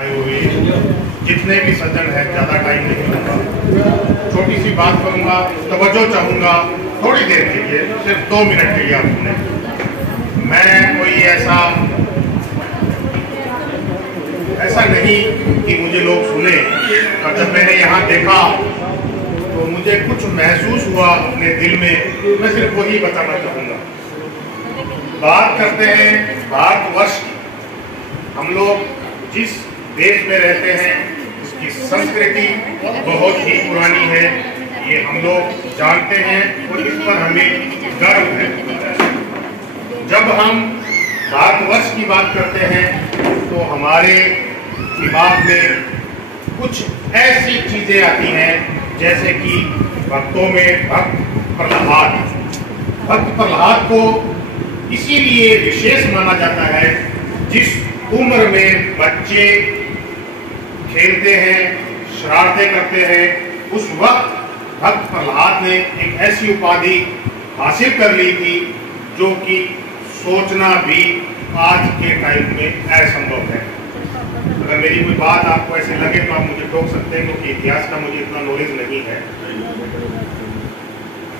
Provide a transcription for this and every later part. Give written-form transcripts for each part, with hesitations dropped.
आए हुए जितने भी सज्जन हैं, ज़्यादा टाइम नहीं लूँगा, छोटी सी बात करूँगा, तवज्जो चाहूँगा थोड़ी देर के लिए, सिर्फ 2 मिनट के लिए आप सुने। मैं कोई ऐसा नहीं कि मुझे लोग सुने, और जब मैंने यहाँ देखा तो मुझे कुछ महसूस हुआ अपने दिल में, मैं सिर्फ वही बताना चाहूँगा। बात करते हैं भारतवर्ष की। हम लोग जिस देश में रहते हैं उसकी संस्कृति बहुत ही पुरानी है, ये हम लोग जानते हैं और इस पर हमें गर्व है। जब हम भारतवर्ष की बात करते हैं तो हमारे दिमाग में कुछ ऐसी चीजें आती हैं जैसे कि भक्तों में भक्त प्रहलाद। भक्त प्रहलाद को इसीलिए विशेष माना जाता है जिस उम्र में बच्चे खेलते हैं, शरारतें करते हैं, उस वक्त भक्त प्रहलाद ने एक ऐसी उपाधि हासिल कर ली थी जो कि सोचना भी आज के टाइम में असंभव है। अगर मेरी कोई बात आपको ऐसे लगे तो आप मुझे टोक सकते हैं, क्योंकि इतिहास का मुझे इतना नॉलेज नहीं है।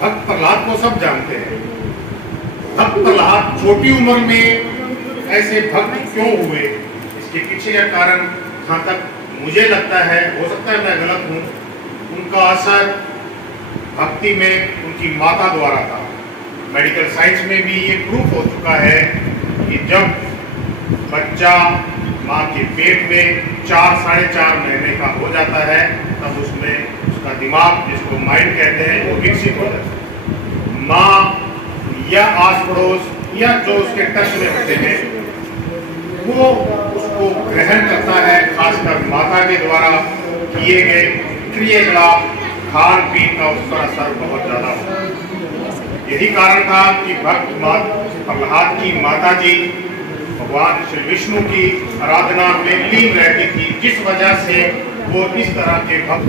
भक्त प्रहलाद को सब जानते हैं। भक्त प्रहलाद छोटी उम्र में ऐसे भक्त क्यों हुए, इसके पीछे का कारण जहाँ तक मुझे लगता है, हो सकता है मैं गलत हूँ, उनका असर भक्ति में उनकी माता द्वारा था। मेडिकल साइंस में भी ये प्रूफ हो चुका है कि जब बच्चा माँ के पेट में 4 साढ़े 4 महीने का हो जाता है तब उसमें उसका दिमाग, जिसको माइंड कहते हैं, वो विकसित हो जाता है। माँ या आस पड़ोस या जो उसके टच में होते हैं वो उसको ग्रहण करता है। खासकर माता के द्वारा किए गए क्रियाकलाप, खान पीन का उस पर असर बहुत ज्यादा होता है। यही कारण था कि भक्त प्रहलाद की माता जी भगवान श्री विष्णु की आराधना में लीन रहती थी, जिस वजह से वो इस तरह के भक्त।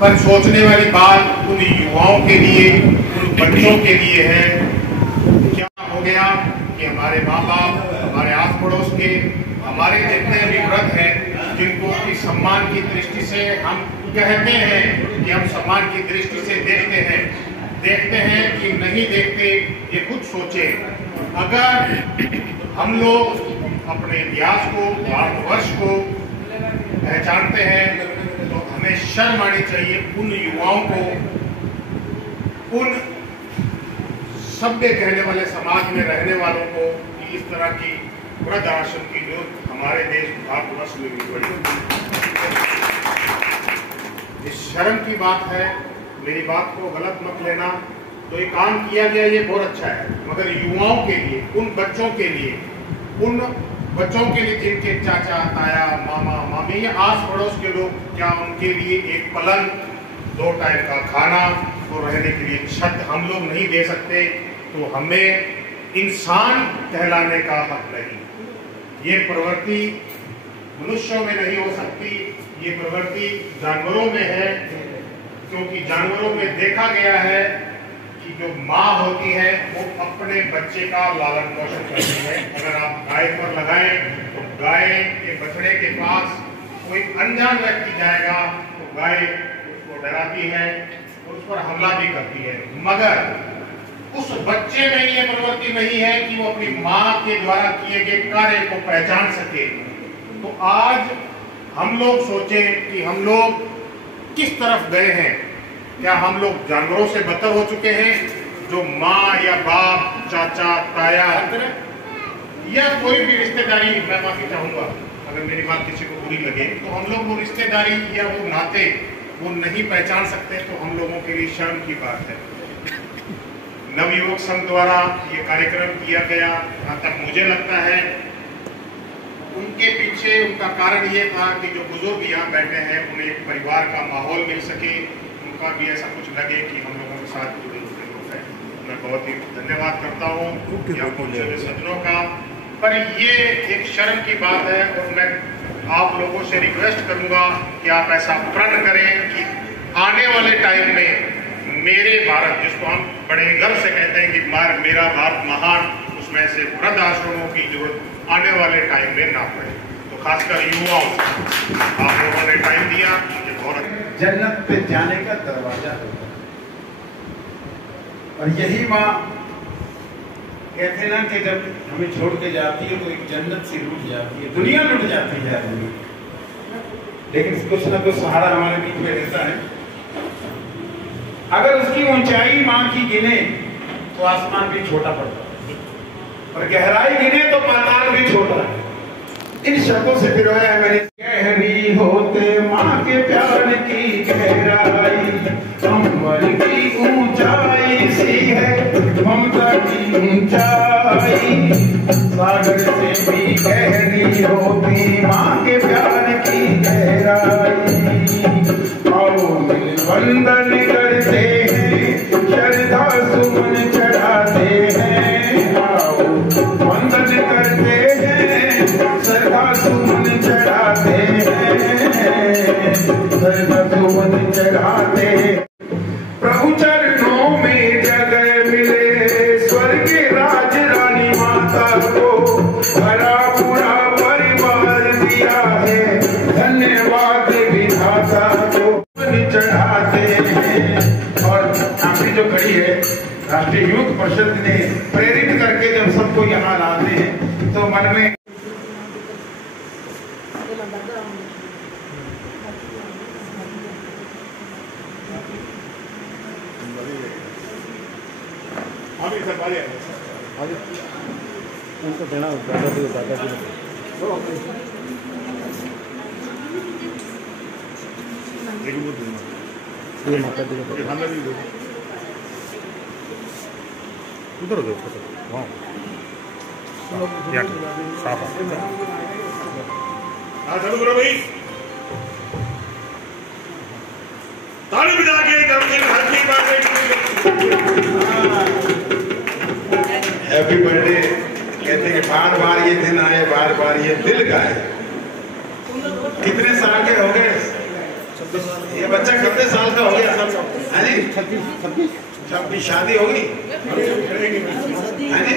पर सोचने वाली बात उन युवाओं के लिए, उन बच्चों के लिए है। क्या हो गया कि हमारे माँ बाप, हमारे आस पड़ोस के, हमारे जितने भी वृद्ध हैं, जिनको कि सम्मान की दृष्टि से हम कहते हैं कि हम सम्मान की दृष्टि से देखते हैं कि नहीं देखते, ये खुद सोचे। अगर हम लोग अपने इतिहास को, भारतवर्ष को पहचानते हैं तो हमें शर्म आनी चाहिए उन युवाओं को, उन सभ्य कहने वाले समाज में रहने वालों को, कि इस तरह की वृद्ध आश्रम की जरूरत हमारे देश भारतवर्ष में भी पड़ी। इस शर्म की बात है, मेरी बात को गलत मत लेना। तो ये काम किया गया, ये बहुत अच्छा है, मगर युवाओं के लिए, उन बच्चों के लिए, उन बच्चों के लिए जिनके चाचा ताया, मामा मामी या आस पड़ोस के लोग, क्या उनके लिए एक पलंग, 2 टाइम का खाना और रहने के लिए छत हम लोग नहीं दे सकते, तो हमें इंसान कहलाने का हक नहीं। ये प्रवृत्ति मनुष्यों में नहीं हो सकती, ये प्रवृत्ति जानवरों में है, क्योंकि जानवरों में देखा गया है कि जो माँ होती है वो अपने बच्चे का लालन पोषण करती है। अगर आप गाय पर लगाएं तो गाय के बछड़े के पास कोई अनजान व्यक्ति जाएगा तो गाय उसको डराती है, उस पर हमला भी करती है, मगर उस बच्चे में ये प्रवृत्ति नहीं है कि वो अपनी माँ के द्वारा किए गए कार्य को पहचान सके। तो आज हम लोग सोचें कि हम लोग किस तरफ गए हैं। क्या हम लोग जानवरों से बदतर हो चुके हैं, जो माँ या बाप, चाचा ताया या कोई भी रिश्तेदारी, मैं माफी चाहूंगा अगर मेरी बात किसी को बुरी लगे, तो हम लोग वो रिश्तेदारी या वो नाते वो नहीं पहचान सकते, तो हम लोगों के लिए शर्म की बात है। नवयुवक संघ द्वारा ये कार्यक्रम किया गया, जहाँ तक मुझे लगता है उनके पीछे उनका कारण ये था कि जो बुजुर्ग यहाँ बैठे हैं उन्हें एक परिवार का माहौल मिल सके, उनका भी ऐसा कुछ लगे कि हम लोगों के साथ जुड़े हुए लोग हैं। मैं बहुत ही धन्यवाद करता हूँ सज्जनों का। पर ये एक शर्म की बात है और मैं आप लोगों से रिक्वेस्ट करूंगा कि आप ऐसा प्रण करें कि आने वाले टाइम में मेरे भारत, जिसको हम बड़े गर्व से कहते हैं कि मेरा भारत महान, उसमें से वृद्ध आश्रमों की जरूरत आने वाले टाइम में ना पड़े, तो खासकर युवाओं जन्नत पे जाने का दरवाजा होता है। और यही माँ कहते हैं ना कि जब हमें छोड़ के जाती है तो एक जन्नत सी लूट जाती है, दुनिया लूट जाती है आदमी, लेकिन कुछ ना कुछ सहारा हमारे बीच में रहता है। अगर उसकी ऊंचाई माँ की गिने तो आसमान भी छोटा पड़ता है, और गहराई गिने तो पाताल भी छोटा है। इन शब्दों से पिरोया है मैंने। गहरी होते माँ के प्यार की गहराई, अम्बर की ऊंचाई सी है ममता की ऊंचाई, सागर से भी गहरी होती माँ के प्यार की गहराई। आओ मिल वंदन करते हैं, श्रद्धा सुमन चढ़ाते हैं, आओ वंदन करते हैं, श्रद्धा सुमन चढ़ाते हैं, श्रद्धा सुमन चढ़ाते हैं। प्रभु चरणों में जगह मिले, स्वर्ग राज रानी माता को हरा पूरा परिवार दिया है, धन्यवाद विधाता को चढ़ाते हैं। और आपकी जो खड़ी है राष्ट्रीय युवक परिषद ने प्रेरित करके जब सबको यहाँ लाते हैं तो मन में देना उधर देखो वहाँ साफ चलो करो भाई, ताली बजा के जन्मदिन हैप्पी बर्थडे कहते हैं बार बार ये दिन आए, बार बार ये दिल गाए। कितने साल के हो गए ये बच्चा? कितने साल का हो गया? हाँ जी 26 शादी होगी। हाँ जी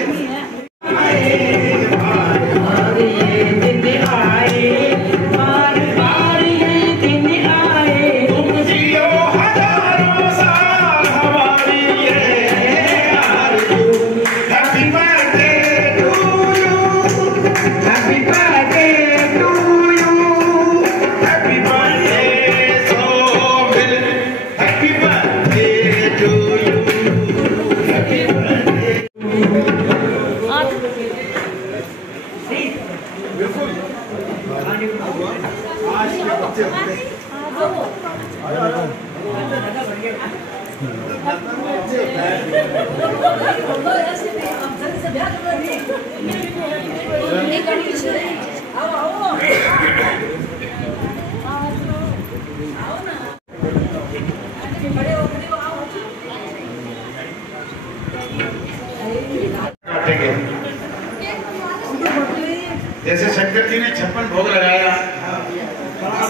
जैसे शंकर जी ने 56 भोग लगाया,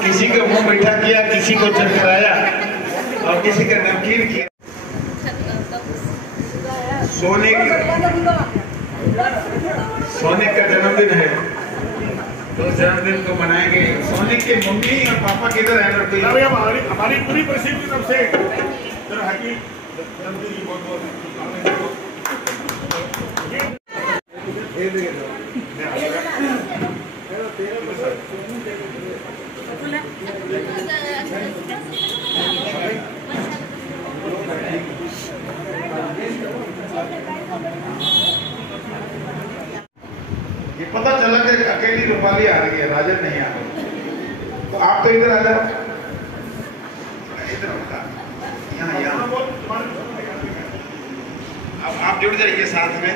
किसी को मुंह मीठा किया, किसी को चरखराया और किसी का नमकीन किया। सोने का जन्मदिन है तो जन्मदिन को मनाएंगे। सोने के मम्मी और पापा किधर है? हमारी पूरी परिषद की तरफ से जन्मदिन की बहुत बहुत ये पता चला कि अकेली रूपाली आ रही है, राजन नहीं आ रहा, तो आप तो इधर आ जाओ, इधर यहाँ अब आप जुड़ जाइए साथ में।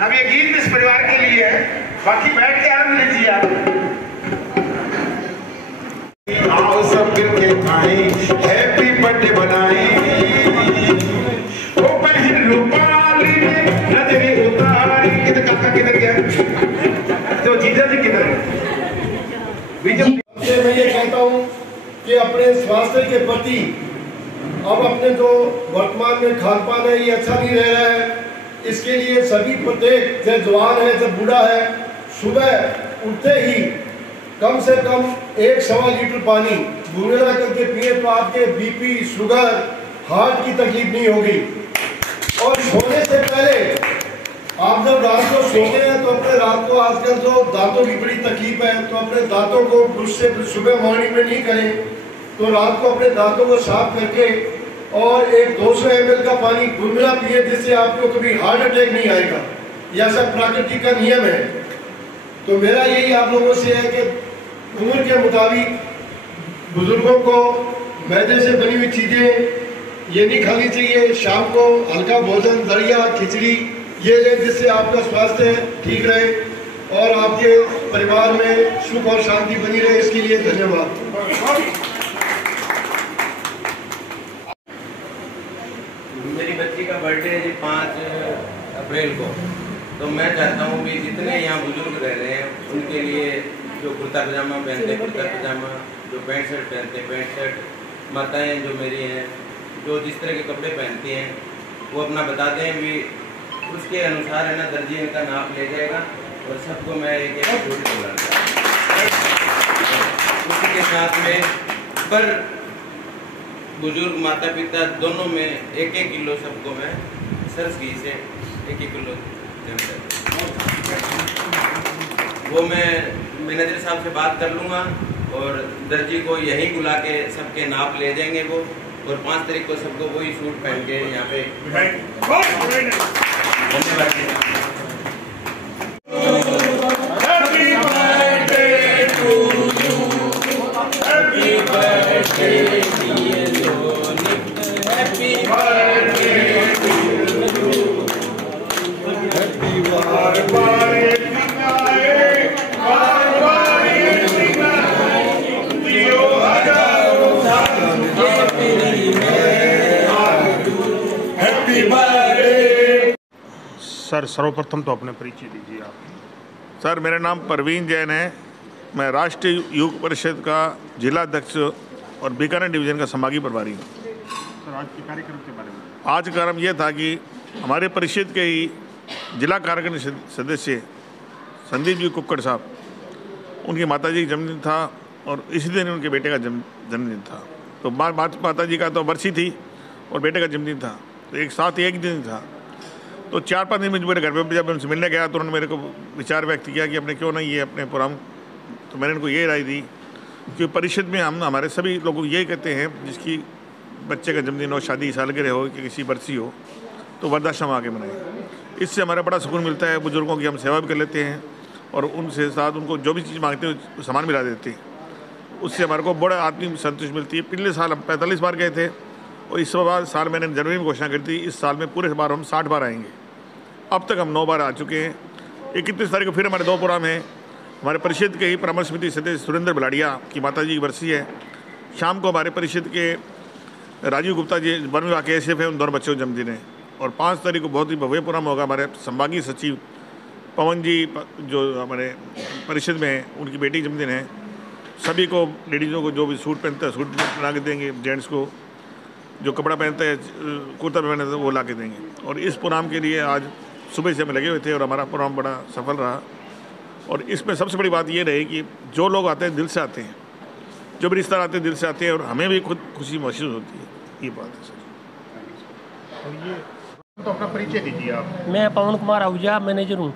अब ये गीत इस परिवार के लिए है, बाकी बैठ के आनंद लीजिए आप। आओ सब मिलके खाएं, हैप्पी बर्थडे बनाएं। ओ बहन रूपाली ने नजरे उतारी, किधर काका किधर गया? तो जीजा जी किधर है? मैं ये कहता हूँ कि अपने स्वास्थ्य के प्रति अब अपने जो वर्तमान में खान पान है ये अच्छा नहीं रह रहा है। इसके लिए सभी प्रत्येक चाहे जवान है चाहे बूढ़ा है, सुबह उठते ही कम से कम 1-1.25 लीटर पानी गुनगुना करके पिए तो आपके बीपी, शुगर, हार्ट की तकलीफ नहीं होगी। और सोने से पहले आप जब रात को सोते हैं तो अपने रात को, आजकल तो दांतों की बड़ी तकलीफ है, तो अपने दांतों को ब्रश से सुबह मॉर्निंग में नहीं करें, तो रात को अपने दांतों को साफ करके और एक 200 ml का पानी गुनगुना पिए, जिससे आपको कभी हार्ट अटैक नहीं आएगा। यह सब प्राकृतिक का नियम है। तो मेरा यही आप लोगों से है कि उम्र के मुताबिक बुजुर्गों को मैदे से बनी हुई चीज़ें ये नहीं खानी चाहिए। शाम को हल्का भोजन, दलिया, खिचड़ी ये लें, जिससे आपका स्वास्थ्य ठीक रहे और आपके परिवार में सुख और शांति बनी रहे। इसके लिए धन्यवाद। मेरी बच्ची का बर्थडे है 5 अप्रैल को, तो मैं चाहता हूँ कि जितने यहाँ बुजुर्ग रह रहे हैं उनके लिए जो कुर्ता पजामा पहनते हैं कुर्ता पजामा, जो पैंट शर्ट पहनते हैं पैंट शर्ट, माताएँ जो मेरी हैं जो जिस तरह के कपड़े पहनती हैं वो अपना बताते हैं भी उसके अनुसार है ना दर्जी इनका नाप ले जाएगा और सबको मैं एक छोटी बुलाऊंगा। उसी के साथ में पर बुजुर्ग माता पिता दोनों में 1-1 किलो सबको मैं सरस घी से 1-1 किलो वो मैं मैनेजर साहब से बात कर लूँगा और दर्जी को यहीं बुला के सबके नाप ले जाएंगे वो, और 5 तारीख को सबको वही सूट पहन के यहाँ पे सर सर्वप्रथम तो अपने परिचय दीजिए आप। सर मेरा नाम परवीन जैन है। मैं राष्ट्रीय युग परिषद का जिला अध्यक्ष और बीकानेर डिवीज़न का संभागीय प्रभारी हूँ। सर आज के कार्यक्रम के बारे में? आज का कार्यक्रम ये था कि हमारे परिषद के ही जिला कार्यक्रम सदस्य संदीप जी कुक्कड़ साहब, उनकी माताजी का जन्मदिन था और इसी दिन उनके बेटे का जन्मदिन था। तो माता जी का तो बरसी थी और बेटे का जन्मदिन था, तो एक साथ एक दिन था। तो 4-5 दिन मुझे मेरे घर पे जब उनसे मिलने गया तो उन्होंने मेरे को विचार व्यक्त किया कि अपने क्यों नहीं ये अपने प्रोग्राम, तो मैंने उनको ये राय दी कि परिषद में हम हमारे सभी लोगों ये कहते हैं जिसकी बच्चे का जन्मदिन हो, शादी सालगिरह हो, कि किसी बरसी हो, तो वृद्धाश्रम आके मनाएं। इससे हमारा बड़ा सुकून मिलता है। बुजुर्गों की हम सेवा भी कर लेते हैं और उनसे साथ उनको जो भी चीज़ मांगते हैं सामान मिला देते हैं। उससे हमारे को बड़ा आत्मिक संतुष्टि मिलती है। पिछले साल हम 45 बार गए थे और इस साल मैंने जनवरी में घोषणा करी थी इस साल में पूरे बार हम 60 बार आएंगे। अब तक हम 9 बार आ चुके हैं। 31 तारीख को फिर हमारे 2 प्रोग्राम हैं। हमारे परिषद के ही परामर्श समिति सदस्य सुरेंद्र बलाड़िया की माताजी की बरसी है। शाम को हमारे परिषद के राजीव गुप्ता जी वन विभाग के एसएफ है, उन दोनों बच्चों का जन्मदिन है। और 5 तारीख को बहुत ही भव्य प्रोग्राम होगा। हमारे संभागीय सचिव पवन जी जो हमारे परिषद में हैं, उनकी बेटी का जन्मदिन है। सभी को लेडीज़ों को जो भी सूट पहनता है सूट बना के देंगे, जेंट्स को जो कपड़ा पहनता है कुर्ता पहनता है वो ला के देंगे। और इस प्रोग्राम के लिए आज सुबह से हम लगे हुए थे और हमारा प्रोग्राम बड़ा सफल रहा। और इसमें सबसे बड़ी बात ये रही कि जो लोग आते हैं दिल से आते हैं, जो भी रिश्तेदार आते हैं दिल से आते हैं और हमें भी खुद खुशी महसूस होती है। ये बात है सर। और ये तो अपना परिचय दीजिए आप। मैं पवन कुमार आहूजा मैनेजर हूँ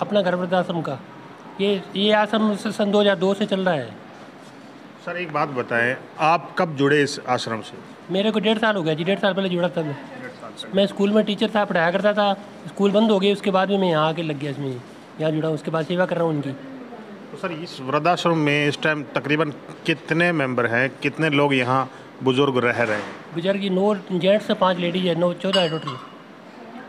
अपना घर वृद्धाश्रम का। ये आश्रम सन 2002 से चल रहा है। सर एक बात बताएं, आप कब जुड़े इस आश्रम से? मेरे को 1.5 साल हो गया जी। 1.5 साल पहले जुड़ा था मैं स्कूल में टीचर था, पढ़ाया करता था। स्कूल बंद हो गई, उसके बाद में मैं यहाँ आके लग गया इसमें, यहाँ जुड़ा हूँ। उसके बाद सेवा कर रहा हूँ उनकी। तो सर इस वृद्धाश्रम में इस टाइम तकरीबन कितने मेंबर हैं, कितने लोग यहाँ बुजुर्ग रह रहे हैं? बुजुर्ग की 9 जेंट्स से 5 लेडीज है, 14 है टोटल।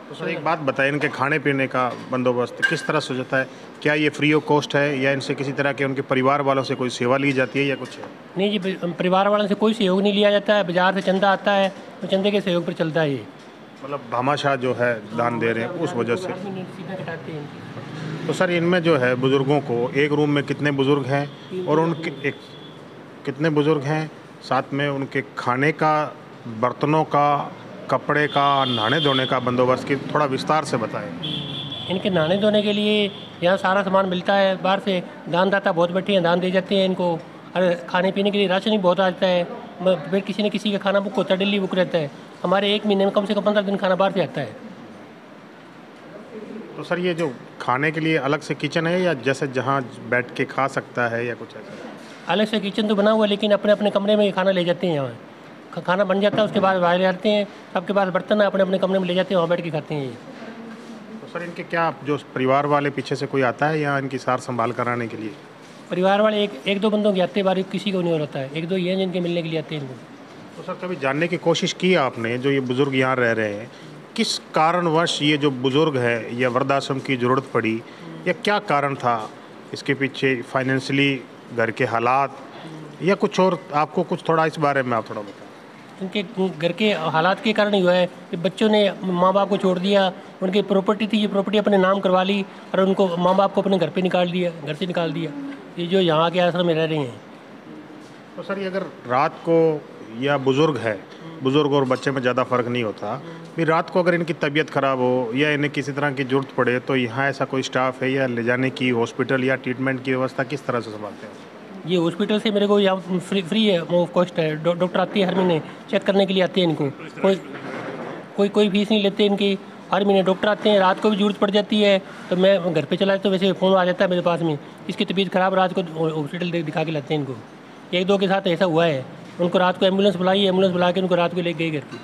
तो सर एक बात बताएं, इनके खाने पीने का बंदोबस्त किस तरह से हो जाता है? क्या ये फ्री ऑफ कॉस्ट है या इनसे किसी तरह के उनके परिवार वालों से कोई सेवा ली जाती है या कुछ है? नहीं जी, परिवार वालों से कोई सहयोग नहीं लिया जाता है। बाजार से चंदा आता है तो चंदे के सहयोग पर चलता है ये। मतलब भामाशाह जो है दान दे रहे हैं उस वजह से। सीधा कटाते हैं। तो सर इनमें जो है बुजुर्गों को एक रूम में कितने बुजुर्ग हैं और उनके कितने बुजुर्ग हैं, साथ में उनके खाने का, बर्तनों का, कपड़े का, नहाने धोने का बंदोबस्त की थोड़ा विस्तार से बताएं। इनके नहाने धोने के लिए यहाँ सारा सामान मिलता है। बाहर से दानदाता बहुत बैठे हैं, दान दे जाते हैं इनको। और खाने पीने के लिए राशन ही बहुत आता है। फिर किसी न किसी का खाना बुक होता है, डेली बुक रहता है। हमारे एक महीने में कम से कम 15 दिन खाना बाहर से आता है। तो सर ये जो खाने के लिए अलग से किचन है या जैसे जहाँ बैठ के खा सकता है या कुछ ऐसा? अलग से किचन तो बना हुआ है, लेकिन अपने अपने कमरे में खाना ले जाते हैं। यहाँ खाना बन जाता है, उसके बाद बाहर जाते हैं, सबके पास बर्तन है, अपने अपने कमरे में ले जाते हैं, वहाँ बैठ के खाते हैं ये। तो सर इनके क्या जो परिवार वाले पीछे से कोई आता है या इनकी सार संभाल कराने के लिए? परिवार वाले एक दो बंदों के आते हैं, बारी किसी को नहीं हो रहता है, एक दो ये हैं जिनके मिलने के लिए आते हैं इनको। तो सर कभी जानने की कोशिश की आपने, जो ये बुज़ुर्ग यहाँ रह रहे हैं, किस कारणवश ये जो बुज़ुर्ग है या वृद्धाश्रम की ज़रूरत पड़ी या क्या कारण था इसके पीछे? फाइनेंशियली, घर के हालात या कुछ और? आपको कुछ थोड़ा इस बारे में आप थोड़ा बताएं। उनके घर के हालात के कारण ही हुआ है कि बच्चों ने माँ बाप को छोड़ दिया। उनकी प्रॉपर्टी थी, ये प्रॉपर्टी अपने नाम करवा ली और उनको माँ बाप को अपने घर से निकाल दिया। ये जो यहाँ के आश्रम में रह रहे हैं। तो सर ये अगर रात को या बुज़ुर्ग और बच्चे में ज़्यादा फ़र्क नहीं होता, फिर रात को अगर इनकी तबीयत ख़राब हो या इन्हें किसी तरह की ज़रूरत पड़े तो यहाँ ऐसा कोई स्टाफ है या ले जाने की हॉस्पिटल या ट्रीटमेंट की व्यवस्था किस तरह से संभालते हैं? ये हॉस्पिटल से मेरे को यहाँ फ्री है, वो कॉस्ट है। डॉक्टर आते हैं हर महीने, चेक करने के लिए आते हैं इनको। कोई फीस नहीं लेते इनकी। हर महीने डॉक्टर आते हैं। रात को भी ज़रूरत पड़ जाती है तो मैं घर पे चला तो वैसे फ़ोन आ जाता है मेरे पास में, इसकी तबीयत ख़राब, रात को हॉस्पिटल दिखा के लाते हैं इनको। एक दो के साथ ऐसा हुआ है, उनको रात को एम्बुलेंस बुलाई, एम्बुलेंस बुला के उनको रात को ले गए घर पे।